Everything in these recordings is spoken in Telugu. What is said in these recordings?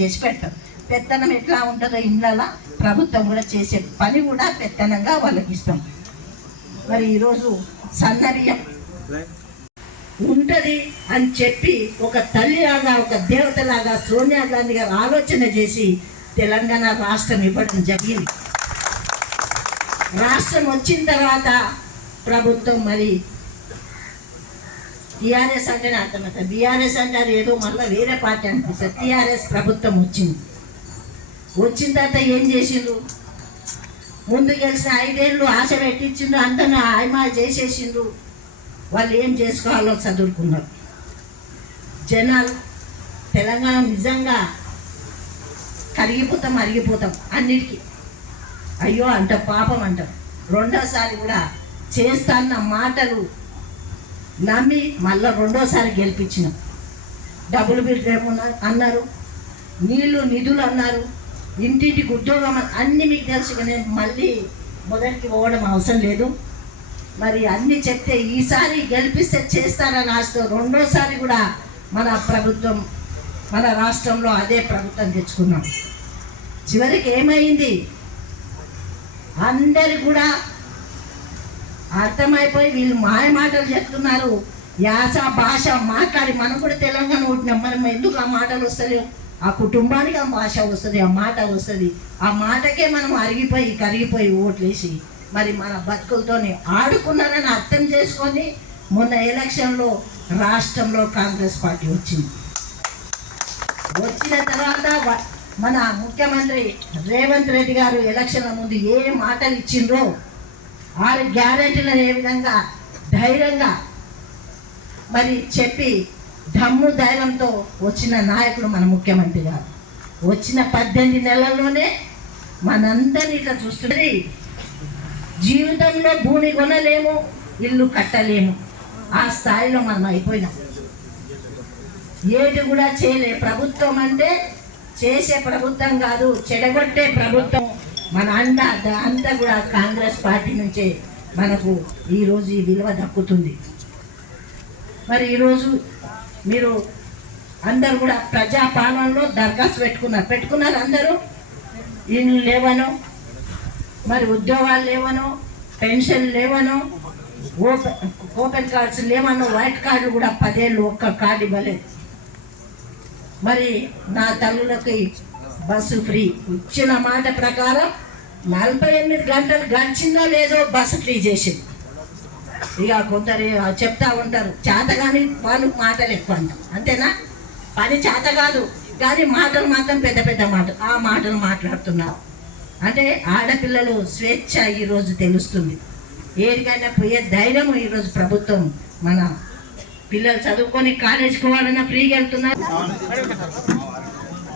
చేసి పెడతారు. పెత్తనం ఎట్లా ఉంటుందో ఇండ్లలా ప్రభుత్వం కూడా చేసే పని కూడా పెత్తనంగా వాళ్ళకి ఇస్తాం. మరి ఈరోజు సన్నబియ్యం ఉంటది అని చెప్పి ఒక తల్లిలాగా ఒక దేవతలాగా సోనియా గాంధీ గారు ఆలోచన చేసి తెలంగాణ రాష్ట్రం ఇవ్వడం జరిగింది. రాష్ట్రం వచ్చిన తర్వాత ప్రభుత్వం మరి టీఆర్ఎస్ అంటేనే అర్థమవుతుంది. బీఆర్ఎస్ అంటే అది ఏదో మళ్ళీ వేరే పార్టీ అనిపిస్తుంది టీఆర్ఎస్ ప్రభుత్వం వచ్చింది. వచ్చిన తర్వాత ఏం చేసిండ్రు? ముందు గెలిచిన ఐదేళ్ళు ఆశ పెట్టించిండ్రు. అందరిని ఆయమా చేసేసిండ్రు. వాళ్ళు ఏం చేసుకోవాలో చదువుకున్నారు. జనాలు తెలంగాణ నిజంగా కరిగిపోతాం అరిగిపోతాం అన్నిటికీ. అయ్యో అంట పాపం అంటాం. రెండోసారి కూడా చేస్తాన్న మాటలు నమ్మి మళ్ళీ రెండోసారి గెలిపించినాం. డబుల్ బెడ్రూమ్ అన్నారు. నీళ్ళు నిధులు అన్నారు. ఇంటింటికి ఉద్యోగం అన్నీ మీకు తెలుసు కానీ మళ్ళీ మొదటికి పోవడం అవసరం లేదు. మరి అన్ని చెప్తే ఈసారి గెలిపిస్తే చేస్తారని ఆశతో రెండోసారి కూడా మన ప్రభుత్వం మన రాష్ట్రంలో అదే ప్రభుత్వం తెచ్చుకున్నాం. చివరికి ఏమైంది? అందరు కూడా అర్థమైపోయి వీళ్ళు మాయ మాటలు చెప్తున్నారు. యాస భాష మాట్లాడి మనం కూడా తెలంగాణ ఉంటున్నాం మనం ఎందుకు ఆ మాటలు వస్తుంది? ఆ కుటుంబానికి ఆ భాష వస్తుంది ఆ మాట వస్తుంది. ఆ మాటకే మనం అరిగిపోయి కరిగిపోయి ఓట్లేసి మరి మన బతుకులతోనే ఆడుకున్నారని అర్థం చేసుకొని మొన్న ఎలక్షన్లో రాష్ట్రంలో కాంగ్రెస్ పార్టీ వచ్చింది. వచ్చిన తర్వాత మన ముఖ్యమంత్రి రేవంత్ రెడ్డి గారు ఎలక్షన్ల ముందు ఏ మాటలు ఇచ్చిండ్రో ఆరు గ్యారెంటీలను ఏ విధంగా ధైర్యంగా మరి చెప్పి దమ్ము ధైర్యంతో వచ్చిన నాయకుడు మన ముఖ్యమంత్రి గారు. వచ్చిన పద్దెనిమిది నెలల్లోనే మనందరినీ ఇట్లా చూస్తుంది జీవితంలో భూమి కొనలేము ఇల్లు కట్టలేము. ఆ స్థాయిలో మనం అయిపోయినాం. ఏది కూడా చేయలే. ప్రభుత్వం అంటే చేసే ప్రభుత్వం కాదు చెడగొట్టే ప్రభుత్వం. మన అంత అంతా కూడా కాంగ్రెస్ పార్టీ నుంచే మనకు ఈరోజు ఈ విలువ దక్కుతుంది. మరి ఈరోజు మీరు అందరు కూడా ప్రజాపాలనలో దర్గాస్ దరఖాస్తు పెట్టుకున్నారు. పెట్టుకున్నారు అందరూ? ఇల్లు లేవను మరి ఉద్యోగాలు లేవను పెన్షన్ లేవను ఓపెన్ ఓపెన్ కార్డ్స్ లేవను వైట్ కార్డు కూడా పదేళ్ళు ఒక్క కార్డు ఇవ్వలేదు. మరి నా తల్లులకి బస్సు ఫ్రీ. ఇచ్చిన మాట ప్రకారం నలభై ఎనిమిది గంటలు గడిచిందో లేదో బస్సు ఫ్రీ చేసింది. ఇక కొందరు చెప్తా ఉంటారు చేత కానీ వాళ్ళు మాటలు ఎక్కువ అంటారు. అంతేనా? పని చేత కాదు కానీ మాటలు మాత్రం పెద్ద పెద్ద మాటలు ఆ మాటలు మాట్లాడుతున్నారు. అంటే ఆడపిల్లలు స్వేచ్ఛ ఈరోజు తెలుస్తుంది. ఏడికైనా పోయే ధైర్యం ఈరోజు ప్రభుత్వం మన పిల్లలు చదువుకొని కాలేజీకి వాళ్ళైనా ఫ్రీగా వెళ్తున్నారు.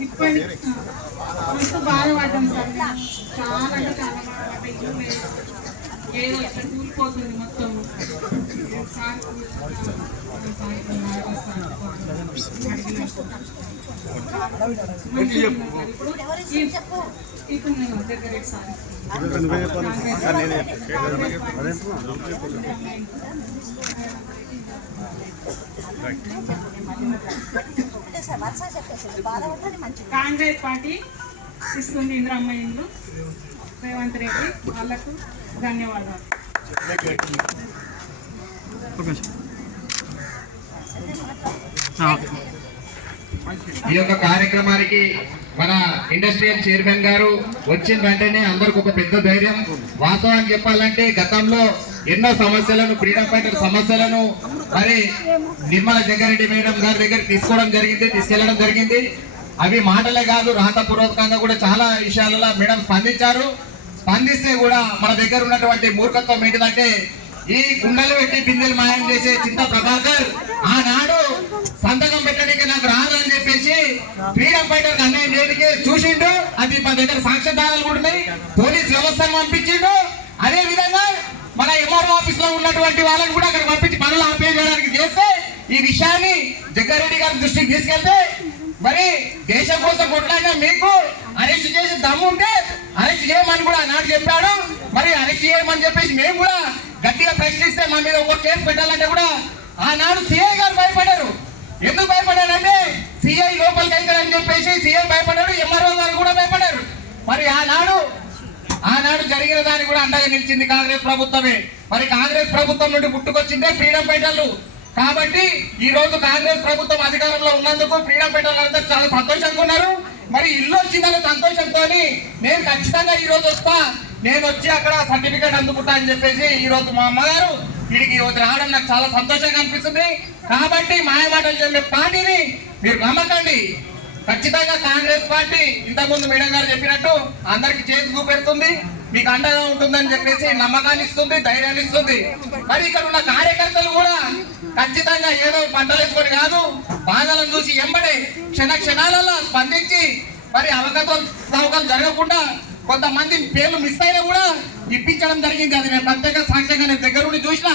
ఇప్పటి మస్తు బాధపడ్డాం సార్ చాలా అంటే చాలా ఏదో ఇట్లా కూలిపోతుంది మొత్తం సార్ కాంగ్రెస్ పార్టీ ఇస్తుంది ఇంద్రమ్మ ఇండ్లు రేవంత్ రెడ్డి వాళ్ళకు ధన్యవాదాలు. ఈ యొక్క కార్యక్రమానికి మన ఇండస్ట్రియల్ చైర్మన్ గారు వచ్చిన వెంటనే అందరికి ఒక పెద్ద ధైర్యం. వాస్తవాన్ని చెప్పాలంటే గతంలో ఎన్నో సమస్యలను ఫ్రీడమ్ ఫైటర్ సమస్యలను మరి నిర్మల జగ్గారెడ్డి మేడం గారి దగ్గర తీసుకోవడం జరిగింది తీసుకెళ్ళడం జరిగింది. అవి మాటలే కాదు రాతపూర్వకంగా కూడా చాలా విషయాలలో మేడం స్పందించారు. స్పందిస్తే కూడా మన దగ్గర ఉన్నటువంటి మూర్ఖత్వం ఏంటిదంటే ఈ గుండెలు పెట్టి బిందెలు మాయం చేసే చింత ప్రభాకర్ ఆనాడు సంతకం పెట్టడానికి నాకు రాదు అని చెప్పేసి ఫ్రీడమ్ ఫైటర్ అన్యాయం చేయడానికి చూసిండు. అది మన దగ్గర సాక్ష్యాధారాలు కూడా ఉన్నాయి. పోలీస్ వ్యవస్థను పంపించిండు. అదే విధంగా మన ఎంఆర్ఓ ఆఫీస్లో ఉన్నటువంటి వాళ్ళని కూడా అక్కడ పంపించి పనులు ఆపేయడానికి చేస్తే ఈ విషయాన్ని జగ్గారెడ్డి గారి దృష్టికి తీసుకెళ్తే మరి దేశం కోసం కొట్లాడిన మీకు అరెస్ట్ చేసి దమ్ము ఉంటే అరెస్ట్ చేయమని కూడా నాడు చెప్పాడు. మరి అరెస్ట్ చేయమని చెప్పేసి మేము కూడా గట్టిగా ప్రశ్నిస్తే మా మీద ఒక కేసు పెట్టాలంటే కూడా ఆనాడు సిఐ గారు భయపడ్డారు. ఎందుకు భయపడ్డారంటే సిఐ లోపలికి అని చెప్పేసి సిఐ భయపడ్డాడు ఎంఆర్ఓ గారు కూడా భయపడ్డారు. మరి ఆనాడు ఆనాడు జరిగిన దాన్ని కూడా అండగా నిలిచింది కాంగ్రెస్ ప్రభుత్వమే. మరి కాంగ్రెస్ ప్రభుత్వం నుండి పుట్టుకొచ్చిందే ఫ్రీడమ్ ఫైటర్లు. కాబట్టి ఈ రోజు కాంగ్రెస్ ప్రభుత్వం అధికారంలో ఉన్నందుకు ఫ్రీడమ్ ఫైటర్లు అందరూ చాలా సంతోషంగా ఉన్నారు. మరి ఇల్లు వచ్చిందనే సంతోషంతో నేను ఖచ్చితంగా ఈ రోజు వస్తా. నేను వచ్చి అక్కడ సర్టిఫికేట్ అందుకుంటా అని చెప్పేసి ఈ రోజు మా అమ్మగారు వీడికి ఈ రోజు రావడం నాకు చాలా సంతోషంగా అనిపిస్తుంది. కాబట్టి మాయమాటలు చెప్పే పార్టీని మీరు నమ్మకండి. ఖచ్చితంగా కాంగ్రెస్ పార్టీ ఇంతకుముందు మేడం గారు చెప్పినట్టు అందరికి చేతి చూపెడుతుంది మీకు అండగా ఉంటుందని చెప్పేసి నమ్మకాన్ని ఇస్తుంది ధైర్యాన్ని ఇస్తుంది. మరి ఇక్కడ ఉన్న కార్యకర్తలు కూడా ఖచ్చితంగా ఏదో పంటలేసుకొని కాదు బాధలను చూసి ఎంబడే క్షణ క్షణాలలో స్పందించి మరి అవగతం అవకాశం జరగకుండా కొంతమంది పేర్లు మిస్ అయినా కూడా ఇప్పించడం జరిగింది. అది నేను ప్రత్యేక సాక్ష్యంగా నేను దగ్గర నుండి చూసిన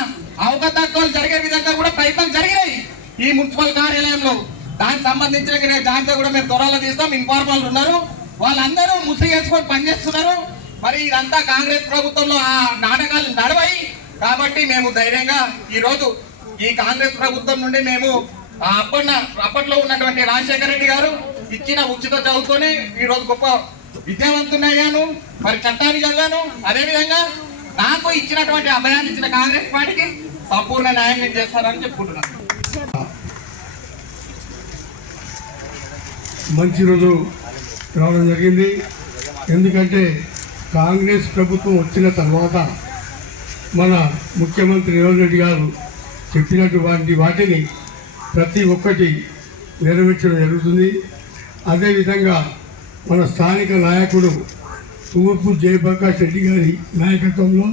అవకతవకలు జరిగే విధంగా కూడా ప్రయత్నం జరిగినాయి ఈ మున్సిపల్ కార్యాలయంలో. దానికి సంబంధించిన దాంట్లో కూడా మేము త్వరలో తీస్తాం. ఇన్ఫార్మర్లు ఉన్నారు. వాళ్ళందరూ ముసి వేసుకొని పనిచేస్తున్నారు. మరి ఇదంతా కాంగ్రెస్ ప్రభుత్వంలో ఆ నాటకాలు నడవాయి. కాబట్టి మేము ధైర్యంగా ఈరోజు ఈ కాంగ్రెస్ ప్రభుత్వం నుండి మేము ఆ అప్పన్న అప్పట్లో ఉన్నటువంటి రాజశేఖర రెడ్డి గారు ఇచ్చిన ఉచిత చదువుతోనే ఈ రోజు గొప్ప విద్యావంతునయ్యాను మరి చట్టాన్ని చదివాను. అదేవిధంగా నాకు ఇచ్చినటువంటి అభయాన్ని ఇచ్చిన కాంగ్రెస్ పార్టీకి సంపూర్ణ న్యాయం నేను చేస్తానని చెప్పుకుంటున్నాను. మంచి రోజు రావడం జరిగింది. ఎందుకంటే కాంగ్రెస్ ప్రభుత్వం వచ్చిన తర్వాత మన ముఖ్యమంత్రి రేవంత్ రెడ్డి గారు చెప్పినటువంటి వాటిని ప్రతి ఒక్కటి నెరవేర్చడం జరుగుతుంది. అదేవిధంగా మన స్థానిక నాయకుడు తూర్పు జయప్రకాష్ రెడ్డి గారి నాయకత్వంలో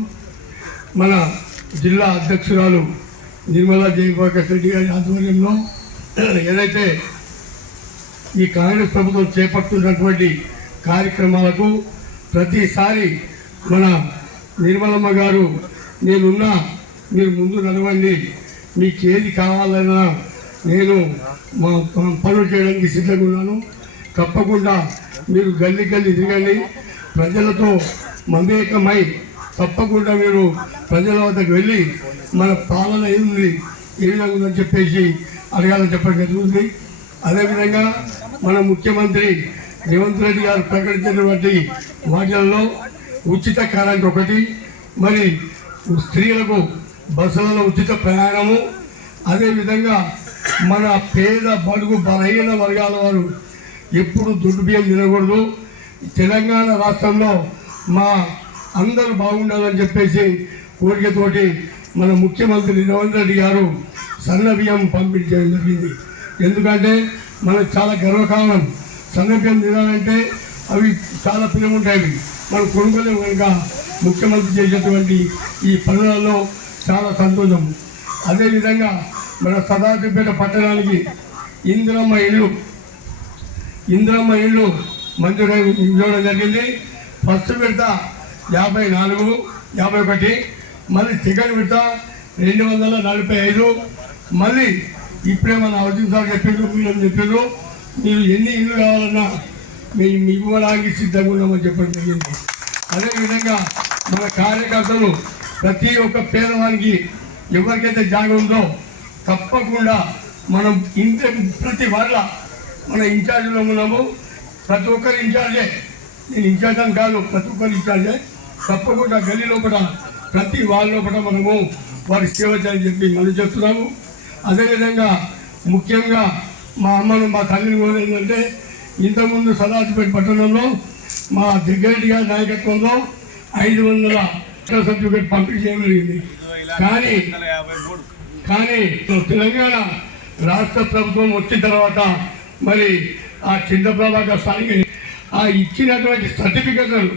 మన జిల్లా అధ్యక్షురాలు నిర్మలా జయప్రకాష్ రెడ్డి గారి ఆధ్వర్యంలో ఏదైతే ఈ కాంగ్రెస్ ప్రభుత్వం చేపడుతున్నటువంటి కార్యక్రమాలకు ప్రతిసారి మన నిర్మలమ్మ గారు నేనున్నా మీరు ముందు నడవండి. మీకు ఏది కావాలన్నా నేను మా పనులు చేయడానికి సిద్ధంగా ఉన్నాను. తప్పకుండా మీరు గల్లి గల్లి తిరగండి. ప్రజలతో మమేకమై తప్పకుండా మీరు ప్రజల వద్దకు వెళ్ళి మన పాలన ఏంది ఏ విధంగా ఉందని చెప్పేసి అడగాలని చెప్పడం జరుగుతుంది. అదేవిధంగా మన ముఖ్యమంత్రి రేవంత్ రెడ్డి గారు ప్రకటించినటువంటి వాటిల్లో ఉచిత కరెంట్ ఒకటి మరి స్త్రీలకు బస్సులలో ఉచిత ప్రయాణము అదేవిధంగా మన పేద బడుగు బలహీన వర్గాల వారు ఎప్పుడు దుర్బియం బియ్యం తినకూడదు. తెలంగాణ రాష్ట్రంలో మా అందరూ బాగుండాలని చెప్పేసి కోరికతోటి మన ముఖ్యమంత్రి రేవంత్ రెడ్డి గారు సన్న బియ్యం పంపిణీ చేయడం జరిగింది. ఎందుకంటే మనకు చాలా గర్వకారణం. సన్న తినాలంటే అవి చాలా ప్రియం ఉంటాయి మనం కొనుక్కోలేము కనుక ముఖ్యమంత్రి చేసేటువంటి ఈ పనులలో చాలా సంతోషం. అదేవిధంగా మన సదాశివపేట పట్టణానికి ఇందిరమ్మ ఇల్లు ఇందిరమ్మ ఇల్లు మంజూరై ఇవ్వడం జరిగింది. ఫస్ట్ విడత యాభై నాలుగు యాభై ఒకటి మళ్ళీ సెకండ్ విడత రెండు వందల నలభై ఐదు మళ్ళీ ఇప్పుడే మన అర్జున్ సార్ చెప్పిండ్రు మీరు చెప్పిండ్రు మీరు ఎన్ని ఇల్లు కావాలన్నా మేము ఇవ్వడానికి సిద్ధంగా ఉన్నామని చెప్పడం జరిగింది. అదేవిధంగా మన కార్యకర్తలు ప్రతి ఒక్క పేదవానికి ఎవరికైతే జాగా ఉందో తప్పకుండా మనం ఇంత ప్రతి వాళ్ళ మన ఇన్ఛార్జ్లో ఉన్నాము. ప్రతి ఒక్కరు ఇన్ఛార్జే. నేను ఇన్ఛార్జ్ అని కాదు ప్రతి ఒక్కరు ఇన్ఛార్జే. తప్పకుండా గల్లీ లోపల ప్రతి వాళ్ళ లోపల మనము వారి సేవ చేయాలని చెప్పి మనం చెప్తున్నాము. అదేవిధంగా ముఖ్యంగా మా అమ్మను మా తల్లిని కూడా ఏంటంటే ఇంతకుముందు సదాశివపేట పట్టణంలో మా దగ్గరెడ్డి గారి నాయకత్వంలో ఐదు వందల సర్టిఫికేట్ పంపిణీ చేయడం జరిగింది. కానీ కానీ తెలంగాణ రాష్ట్ర ప్రభుత్వం వచ్చిన తర్వాత మరి ఆ చిన్న ప్రభాకర్ స్థానిక ఆ ఇచ్చినటువంటి సర్టిఫికెట్లను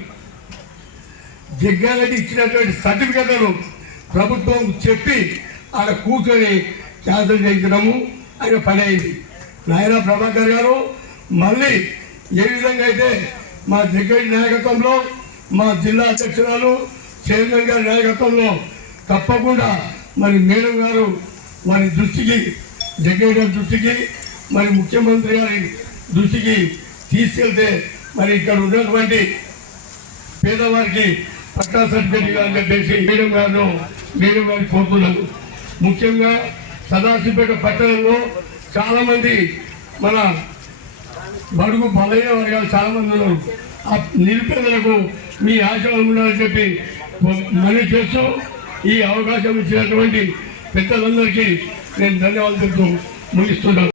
జగ్గారెడ్డి ఇచ్చినటువంటి సర్టిఫికెట్లను ప్రభుత్వం చెప్పి ఆడ కూర్చొని క్యాన్సిల్ చేయించడము ఆయన పని అయింది. నాయన ప్రభాకర్ గారు మళ్ళీ ఏ విధంగా అయితే మా దగ్గర నాయకత్వంలో మా జిల్లా అధ్యక్షురాలు చైర్మన్ గారి నాయకత్వంలో తప్పకుండా మరి మేడం గారు వారి దృష్టికి జగ్గయ్య గారి దృష్టికి మరి ముఖ్యమంత్రి గారి దృష్టికి తీసుకెళ్తే మరి ఇక్కడ ఉన్నటువంటి పేదవారికి పట్టా సర్టిఫికేట్ ఇవ్వాలని చెప్పేసి మేడం గారు మేడం గారిని కోరుతున్నాను ముఖ్యంగా సదాశివపేట పట్టణంలో చాలా మంది మన బడుగు బలైన వర్గాలు చాలా మంది ఉన్నారు. ఆ నిరుపేదలకు మీ ఆశలు ఉండాలని చెప్పి మనవి చేస్తూ ఈ అవకాశం ఇచ్చినటువంటి పెద్దలందరికీ నేను ధన్యవాదాలు చెప్తూ ముగిస్తున్నాను.